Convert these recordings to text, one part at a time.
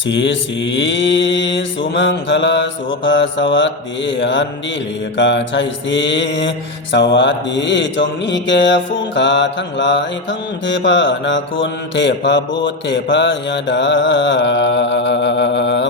สีสีสุมังคลาสุภาสวัสดีอันดีเลกาชัยสีสวัสดีจงมีแก่ฟุ้งข้าทั้งหลายทั้งเทพานาคุณเทพบุตรเทพยดา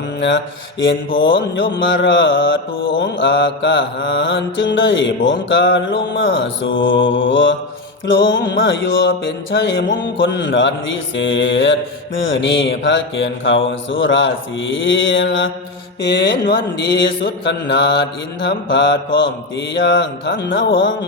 มเอ็นผมยมมาราชผู้องค์อากาหารจึงได้บงการลงมาสู่ลงมาอยู่เป็นชัยมงคลดันวิเศษมื้อนี้พระเกียรติเข้าสุราศีละเป็นวันดีสุดขนาดอินทำผาดพร้อมตีย่างทั้งนวัง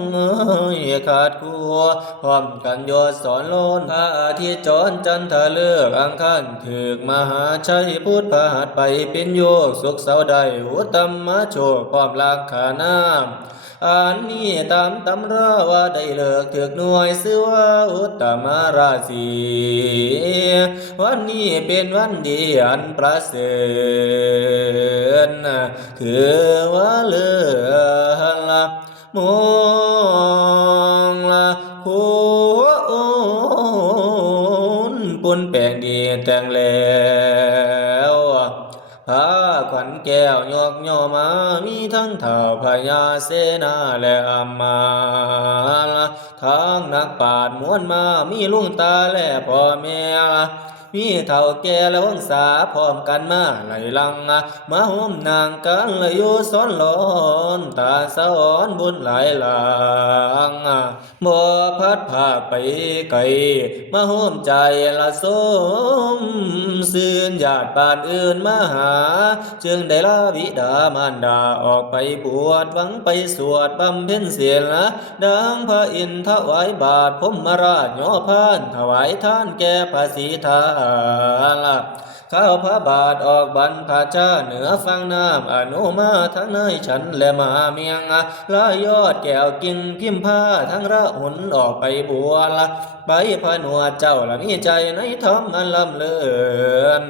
ขาดครัวพร้อมกันยอดสอนโลนพระอาทิตย์จรจันทร์เลือกอังคารถึกมหาชัยพุทธพาดไปเป็นโยกสุขเสาใดอุตตมะโชคพร้อมลักขาน้ำอันนี้ตามตำราว่าได้เลิกถึกหน่วยซื้อว่าอุตตมราศีวันนี้เป็นวันดีอันประเสริฐคือว่าเลือละมองละหัวปุ่นแปลงดีแต่งแล้วพาขวัญแก้วยกย่อมามีทั้งเถ่าพญาเสนาและอามาละทั้งนักปราชญ์ม้วนมามีลุงตาและพ่อแม่ละมีเท่าแก่และวังสาพร้อมกันมาไหลลังมาห่มนางกันเลยอยู่ซ้อนหลอนตาสะอ่อนบุญหลายหลังบ่พัดพาไปไกลมาห่มใจละสมซื่นญาติบ้านอื่นมาหาจึงได้ลาบิดามารดาออกไปบวชหวังไปสวดบำเพ็ญศีลดังพระอินทร์ถวายบาทพรหมราชย่อพานถวายทานแก่พระศรีทาข้าวพระบาทออกบรรพชาเหนือฟังน้ำอนุมาทั้งในฉันและมาเมียงลายอดแก้วกิ่งพิมพ์ผ้าทั้งระหุนออกไปบัวไปพนวดเจ้าละมีใจในท้องอันลำเลือน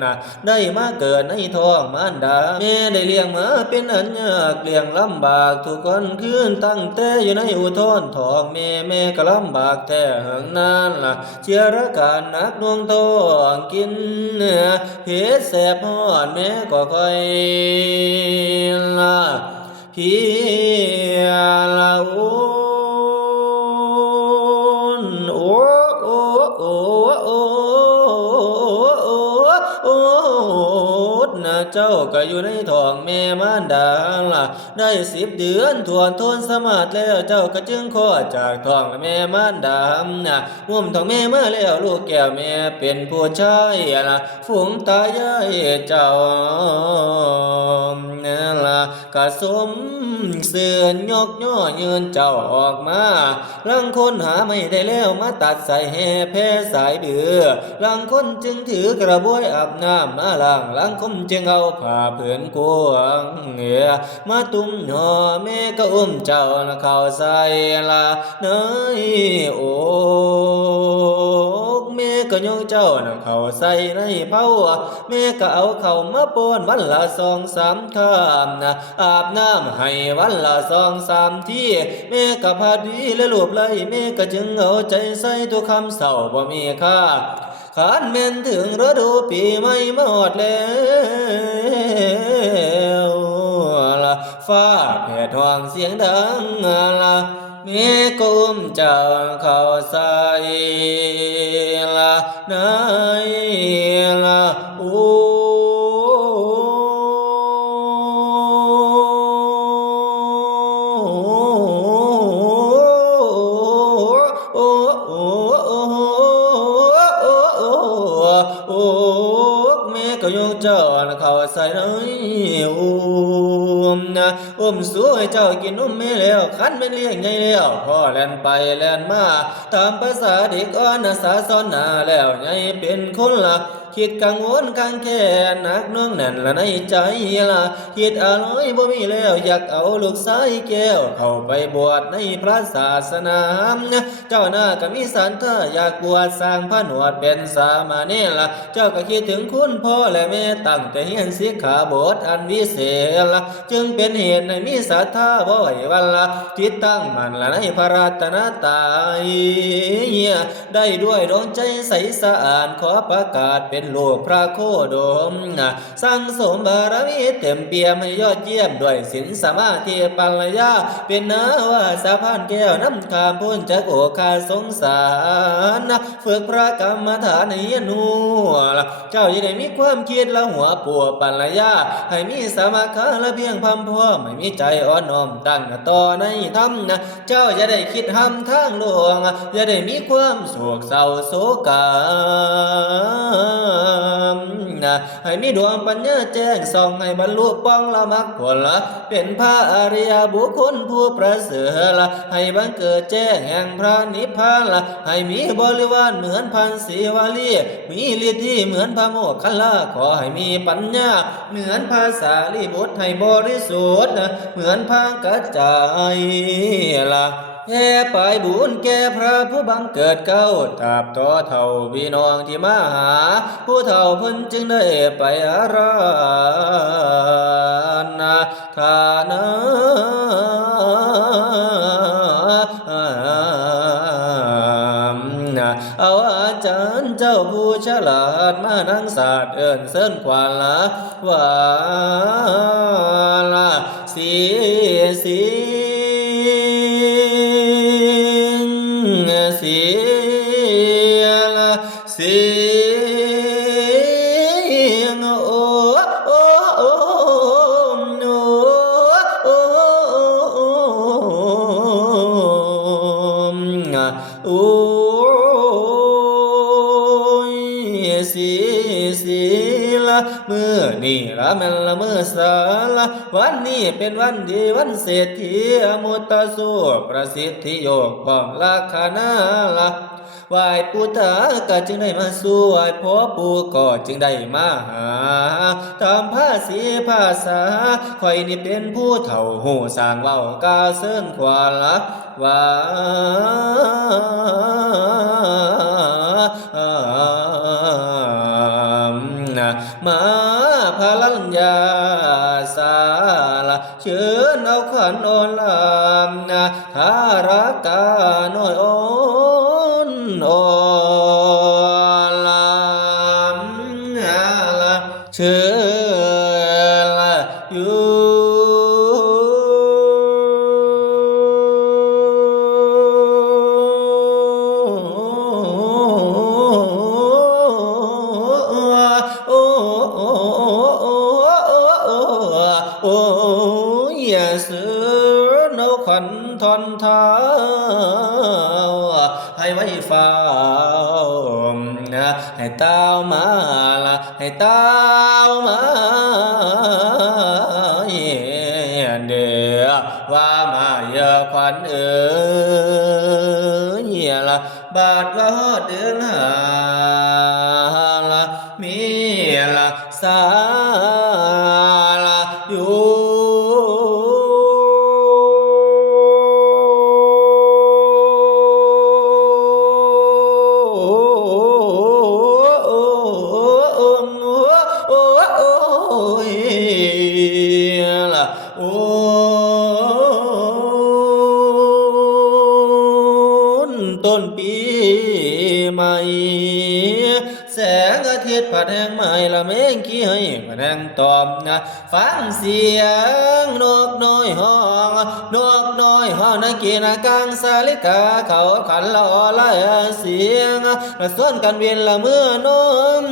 ได้มาเกิดในท้องมารดาแม่ได้เลี้ยงมาเป็นอันยากเลี้ยงลำบากทุกคนคืนตั้งแต่อยู่ในอุทธรท้องแม่ก็ลำบากแท้เหิงนานเชียรการนักนวงท้องกินเนื้อเฮ็ดแสบฮอดแม่ก็ค่อยพี่ละโอนโอ้โอ้โอ้โอ้โอ้นะเจ้าก็อยู่ในท้องแม่มารดาได้10 เดือนทวนทนสมาธิแล้วเจ้าก็จึงคลอดจากท้องแม่มารดาห่มท้องแม่มาแล้วลูกแก้วแม่เป็นผู้ชายฝูงตายายเจ้ากะสมเสื่อนยกย่อยืนเจ้าออกมาลังคนหาไม่ได้แล้วมาตัดใส่แห่แพ้สายเดือลังคนจึงถือกระบวยอาบน้ำมาล้างลังคนจึงเอาผ้าเผือนกวงมาตุ้มหนอแม่ก็อุ้มเจ้าเข้าใส่เนยโอ้แม่ก็ยกเจ้าเข้าใส่ในเผาแม่ก็เอาเข้ามาป้อนวันละ2-3 คำอาบน้ำให้วันละ2-3 ทีแม่ก็พาดีและรูปไล่แม่ก็จึงเอาใจใส่ทุกคำเศร้าบ่มีค่าขานแม่นถึงฤดูปีใหม่มาฮอดแล้วฟ้าแผดห้องเสียงดังแม่กุมเจ้าเข้าใส่นายโอ้โอ้โอ้โอ้โอ้แม่ก็ยกเจ้าเข้าใส่นายอุ้มสู้ให้เจ้ากินนมแม่แล้วคันไม่เลี้ยงไงแล้วพ่อแล่นไปแล่นมาตามภาษาเด็กอ่อนสาสอนหน้าแล้วไงเป็นคนคิดกังวลกังแค่นักน่วงแน่นในใจคิดอร่อยบ่มีแล้วอยากเอาลูกสายแก้วเข้าไปบวชในพระศาสนาเจ้าหน้าก็มีสันทาอยากบวชสร้างพระหนวดเป็นสามเณรเจ้าก็คิดถึงคุณพ่อและแม่ตั้งแต่เฮียนสิกขาบทอันวิเศษจึงเป็นเหตุให้มีศรัทธาบ่ไหววันจิตตั้งมั่นในพระรัตนตรัยได้ด้วยดวงใจใสสะอาดขอประกาศเป็น เป็นลูกพระโคดมสั่งสมบารมีเต็มเปี่ยมให้ยอดเยี่ยมด้วยศีลสมาธิปัญญาเป็นนาวาสะพานแก้วน้ำขามพ้นจากโอคาสงสารฝึกพระกรรมฐานให้นัวเจ้าจะได้มีความคิดละหัวปัวปัญญาให้มีสมาคาและเพียงพำพัวไม่มีใจอ่อนน้อมตั้งต่อในธรรมเจ้าจะได้คิดหำทางหลวงจะได้มีความโศกเศร้าโศกาให้มีดวงปัญญาแจ้งส่องให้บรรลุป้องละมรรคผลเป็นพระอริยบุคคลผู้ประเสริฐให้บังเกิดแจ้งแห่งพระนิพพานให้มีบริวารเหมือนพันศีวลีมีฤทธิ์ที่เหมือนพระโมคคัลลาขอให้มีปัญญาเหมือนภาษาลีบุตรให้บริสุทธิ์เหมือนพระกระจายแห่ไปบุญแก่พระผู้บังเกิดเก้าตราบต่อเท่าพี่น้องที่มาหาผู้เฒ่าเพิ่นจึงได้ไปอาราธนาเอาอาจารย์เจ้าผู้ฉลาดมานั่งศาสตร์เอิ้นเซิ้นขวานว่าสีสีสีสีโอ้โอ้โอ้โอ้โอ้โอ้สีละมือนี่ละมันละมือสาละวันนี้เป็นวันดีวันเศรษฐีอมุตตะสุประสิทธิโยกของราคานาละไหวปู่ตาก็จึงได้มาสู่ไหวพ่อปู่ก็จึงได้มาหาตามภาษีภาษาข่อยนี่เป็นผู้เฒ่าหูสร้างเว้ากาเซิ้นขวาละว่ามาพลัญญาสาละเชิญเอาขันอ่อนลามทารกาน้อยอ่อนอ่อนลามละเชิญละอยู่โอ้ยสือนกขันทอนเท้าให้ไว้ฟ้าให้เต้ามาละให้เต้ามาเดียว่ามาเยอะควันละบาทว่าเดือนหาละมีละสาละอยู่ต้นปีใหม่แสงอาทิตย์ผัดแห้งใหม่ละเมงขี้ให้ผัดแห้งตอมฟังเสียงนกน้อยห้องนกน้อยห้องนักกีนากลางสาลิกาเขาขันละออละเสียงละส่วนกันเวียนละเมื่อน้ม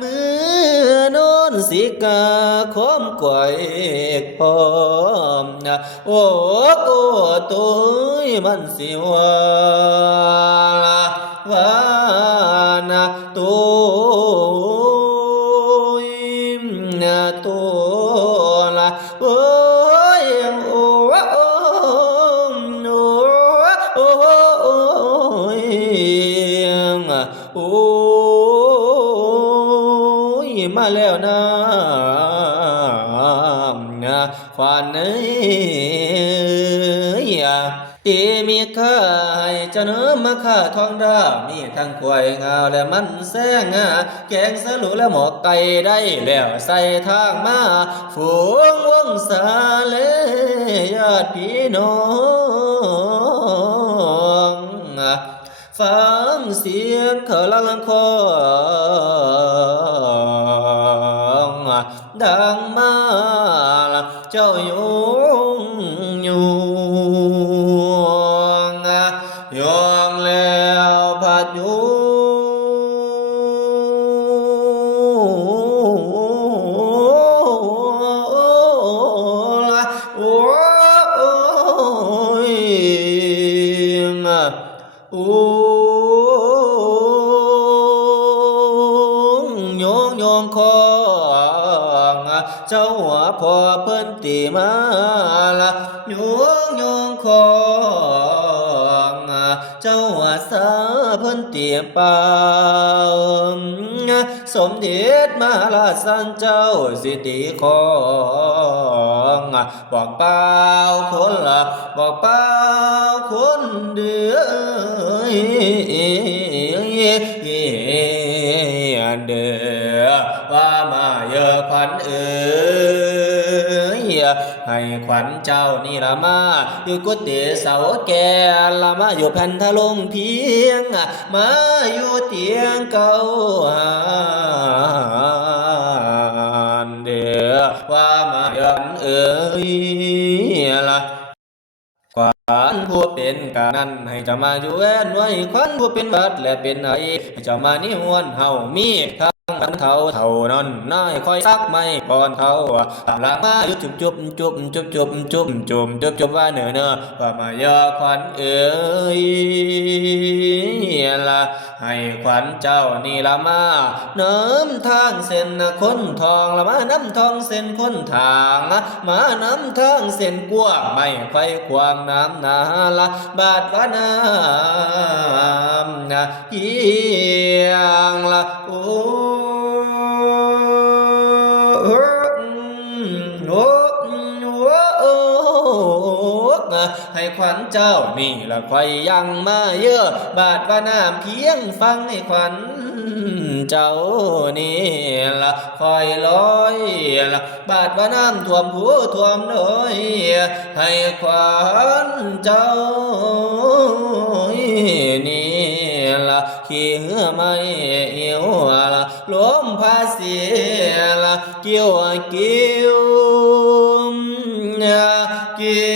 มือโน้นสิกาคมกวยพร้อมโอ้โอ้ตุยมันสิวานาตัวละโอ้ยโอ้โอ้โอ้โอ้โอ้ยมาแล้วนะควันเอ้ยตีมีข้าให้เจ้าเนื้อมาข้าทองดามีทั้งกล้วยงาและมันแซงแกงสลุและหมอกไก่ได้แล้วใส่ทางมาฝูงวงสาเลญาติพี่น้องฟังเสียงเขาลังคอ ดังมาเจ้าอยู่อยู่ยองแล้วพัดอยู่โอ้ยโอ้โยงโยงคองเจ้าหัวพอเพิ่นตีมาละโยงโยงคองเจ้าหัวสาเพิ่นตีเป่าสมเด็จมาลาสันเจ้าสิตีของบอกเป่าคนละบอกเป่าคนเดือเด้อว่ามาเยอะขวัญเอ๋ยให้ขวัญเจ้านี่ละมาอยู่กุฏิเสาแก่ละมาอยู่แผ่นทะลงเพียงมาอยู่เตียงเก่าเด้อว่ามาเยอะเอ๋ยละขวัญผู้เป็นกานั้นให้เจ้ามาอยู่แวนไว้ขวัญผู้เป็นบัดและเป็นไห้ให้เจ้ามานิมนต์เฮามีทั้งเท่านั้นนายคอยซักไม่ก่อนเท่าตามหลังมาจุบจุบจุบจุบจุบจุบจุบจุบจุบว่าเนื้อว่ามาเยอะขวัญเอ๋ยละให้ขวัญเจ้านี่ละมาน้ำทางเส้นคนทองละมาน้ำทองเส้นคนทางมาน้ำทางเส้นกว้างไม่ไฟความน้ำนาละบาดว่าน้ำเอียงละโอ้ให้ขวัญเจ้านี่ละคอยยังมาเยอะบาดว่าน้ำเพียงฟังให้ขวัญเจ้านี่ละคอยลอยละบาดว่าน้ำท่วมหูท่วมน้อยให้ขวัญเจ้านี่ละขี้เหือไม่เอียวละลมพาเสียละเกี่ยวเกี่ยวเกี่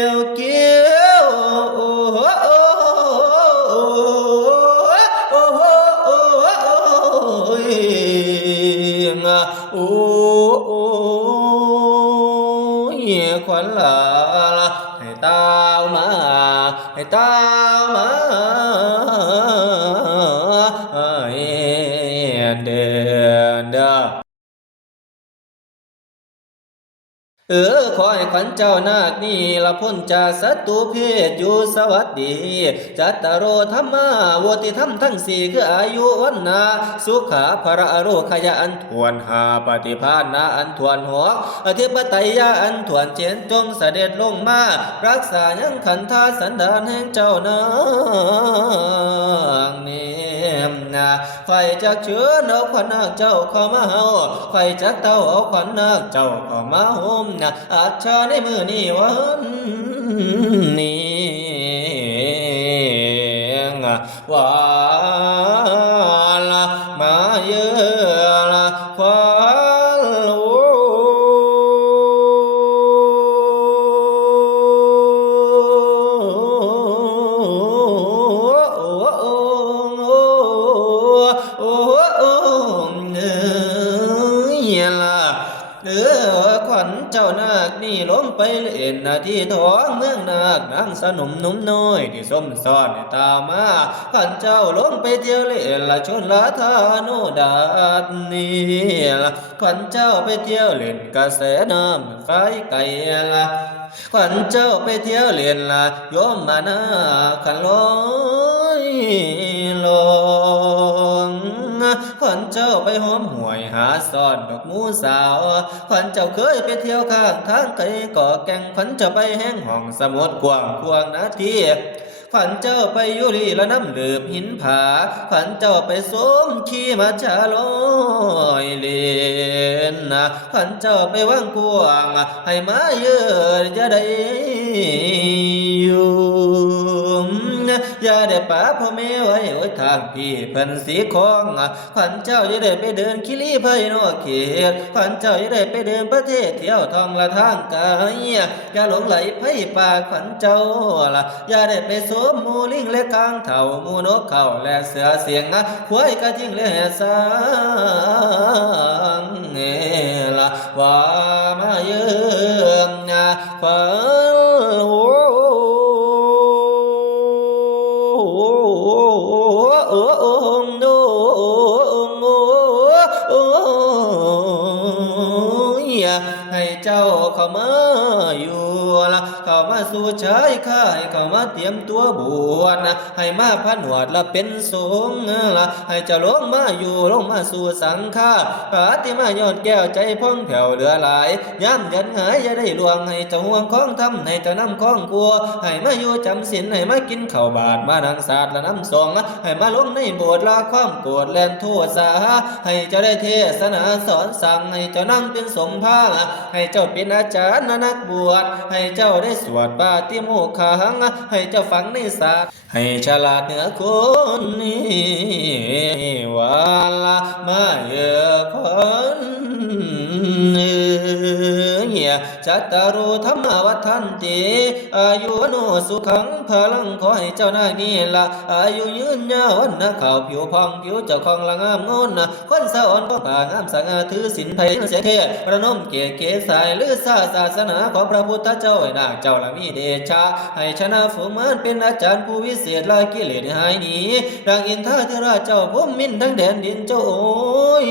ยวเกี่ยวโอ้โหโอ้โหโอ้โอ้ขวัญลาให้ตาวมาให้ตาวมาเดินเด้อขอให้ขวัญเจ้านาคนี่ละพ้นจากศัตรูเพศอยู่สวัสดีจัตตารโอธรรมาวติธรรมทั้งสี่คืออายุวันนาสุขาภระโรคยะอันทวนหาปฏิภาณนาอันทวนหอกอธิปไตยะอันทวนเจนจงเสด็จลงมารักษายังขันธาสันดานแห่งเจ้านางนี่นะไฟจากเชื้อเอาขวัญนาคเจ้าเข้ามาเฮาไฟจากเต้าเอาขวัญนาคเจ้าเข้ามาโฮมอาชาในมือนี้วันนี้ว่าละมาเยอะละขวัญขวัญเจ้านาคนี่ล้มไปเล่นที่ท้องเมืองนาคนางสนุ่มนุ่มน้อยที่ส้มซ้อนตามมาขวัญเจ้าล้มไปเที่ยวเล่นละชนละทาโนดาดนี่ละขวัญเจ้าไปเที่ยวเล่นกระแสน้ำไฟไก่ละขวัญเจ้าไปเที่ยวเล่นละโยมมานาขันลอยลงขวัญเจ้าไปหอมหวยหาซ่อนดอกมูสาวขวัญเจ้าเคยไปเที่ยวข้างทางไกลก่อแก่งขวัญเจ้าไปแห้งห้องสมุดกว้างควงนาทีขวัญเจ้าไปยุรีละน้ำเหลือบหินผาขวัญเจ้าไปสมขี่มาชาลอยเล่นขวัญเจ้าไปว่างกวางให้มาเยอะจะได้อยู่ อย่าได้ป่าพ่อแม่ไว้โอ้ยทางพี่เพิ่นสีคองขวัญเจ้าอย่าได้ไปเดินคิรีไพนอกเขตขวัญเจ้าอย่าได้ไปเดินประเทศเที่ยวท่องละทางไกลอย่าหลงไหลไพ่ป่าขวัญเจ้าล่ะอย่าได้ไปสวมหมูลิงและกางเถ่าหมูนกเขาและเสือเสียงควายกระทิงและแห่สางละว่ามาเยืมขวัญให้เจ้าเข้ามาอยู่ละเข้ามาสู่ชายข้าให้เข้ามาเตรียมตัวบวชให้มาพันหวดละเป็นสงฆ์ละให้เจ้าลงมาอยู่ลงมาสู่สังฆาปาติมายอดแก้วใจพ่องแผ่วเหลือหลายย้ำยันหายอย่าได้ลวงให้เจ้าห่วงของทำให้เจ้านำของกลัวให้มาอยู่จำศีลให้มากินข้าวบาทมานังศาสตร์ละน้ำสองให้มาลงในโบสถ์ละความโกรธแลนโทษสาให้เจ้าได้เทศนาสอนสั่งให้เจ้านั่งเป็นสงฆ์พาให้เจ้าเป็นอาจารย์นักบวชให้เจ้าได้สวดปาติโมกขังให้เจ้าฝังในศาสตร์ให้ฉลาดเหนือคนนี้วาละมาเยอะคนจัตตารุธรรมวัฏันติอายุโนสุขังพลังขอให้เจ้าหน้านี้ละอายุยืนยาววันนะข่าวผิวพองผิวเจ้าของละงามงนคนสะอ่อนก็ป่างามสง่าถือศีลไพเสียเทศประนมเกศสายหรือศาสนาของพระพุทธเจ้าให้นางเจ้าละมีเดชะให้ชนะฝูงมารเป็นอาจารย์ผู้วิเศษละกิเลสหายหนีดังอินทราเทราเจ้าพมมินทั้งแดนดินเจ้าโอ้ย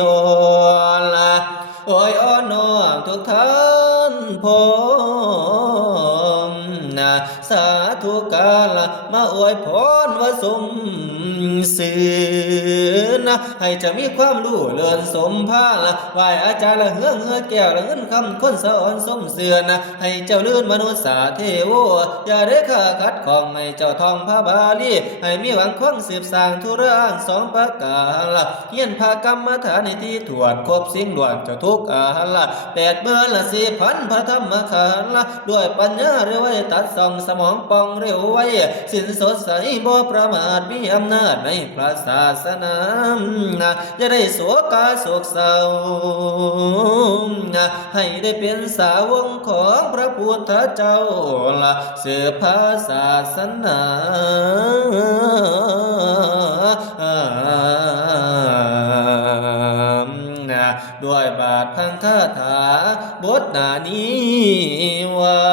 โอ้ละโอ้ยอ้อนน้อมทุกท่านพมสาธุกาลมาอวยพรว่าสมสื่อให้จะมีความรู้เลื่อนสมภาละไหวอาจารย์ละเฮืองเฮือแก้วละเงินคำคนสอนสมเสือให้เจ้าลื่นมนุษย์สาเทโวอย่าได้ข้าคัดของให้เจ้าทองพระบาลีให้มีหวังคงสืบสร้างธุระอังสองประการละเฮียนพากรรมฐานในที่ถวดครบสิ่งด่วนเจ้าทุกอาละ80,000ละ4,000พระธรรมขันธ์ละด้วยปัญญาเร็วไว้ตัดส่องสมองปองเร็วไว้สิ้นสดใสบ่ประมาทมีอำนาจในพระศาสนาจะได้โศกาโศกเศร้าให้ได้เป็นสาวกของพระพุทธเจ้าละสืบพระศาสนาด้วยบาทพังคาถาบทนานี้วา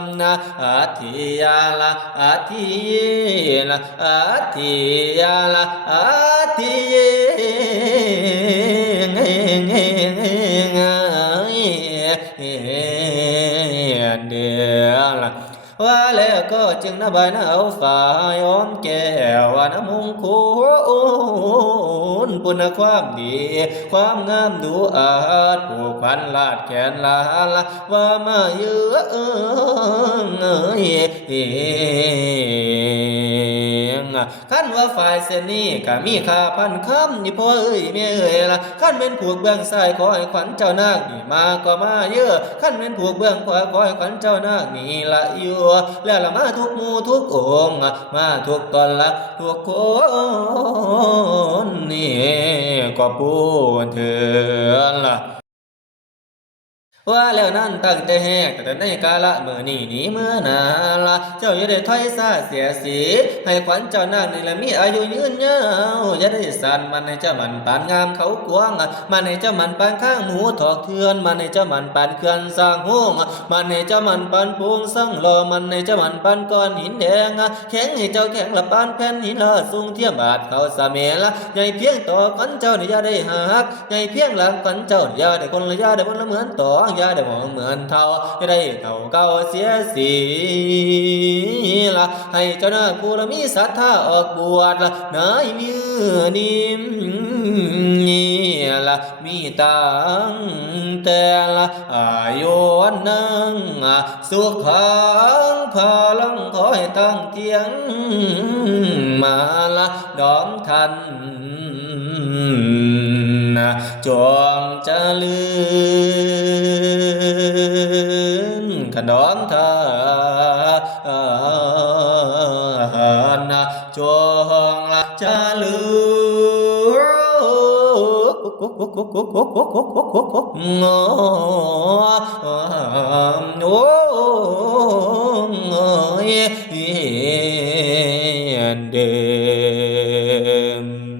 มนะอาทิยาละอาทิละอาทิยาละอาทิเดียละว่าแล้วก็จึงนบายนะเอาฝ่ายอ้อมแก้วน้ำมงคลปุณความดีความงามดูอาจผู้ควันลาดแขนลาละว่ามาเยอะขั้นว่าฝ่ายเส้นนี้ก็มีค่าพันคำนี่พ่อเอ้ยแม่เอ้ยละขั้นเป็นผูกเบื้องซ้ายขอให้ขวัญเจ้านาคนี่มาก็มาเยอะขั้นเป็นผูกเบื้องขวาขอให้ขวัญเจ้านาคนี่ละอยู่แล้วละมาทุกหมู่ทุกองค์มาทุกตอนละทุกคนนี่ก็ปูเถื่อนละว่าแล้วนั่นตั้งใจแหกแต่ในกาละเมื่อนี่หนีเมื่อนาละเจ้าอย่าได้ถอยซาเสียสีให้ขวัญเจ้านางนี่ละมีอายุยืนยาวอย่าได้สั่นมันให้เจ้ามันปานงามเขากวางมันให้เจ้ามันปานข้างหมูถอกเทือนมันให้เจ้ามันปานเขื่อนสร้างห้องมันให้เจ้ามันปานปูงสังรอมันให้เจ้ามันปานก้อนหินแดงแข็งให้เจ้าแข็งละปานแผ่นหินละสูงเทียมบาทเขาสะเมละใหญ่เพียงต่อขวัญเจ้านี่อย่าได้หักใหญ่เพียงหลังขวัญเจ้าอย่าได้คนละอย่าได้คนละเหมือนต่อย่าได้มองเหมือนเท่าจะได้เท่าเก่าเสียสีละให้เจ้าหน้าผู้ละมีศรัทธาออกบวชละนายมือนิ่มนี่ละมีตังแต่ละอายุวันนังสุขังพลังขอให้ตั้งเทียงมาละดอมทันจงจะลืนขนมทา เดม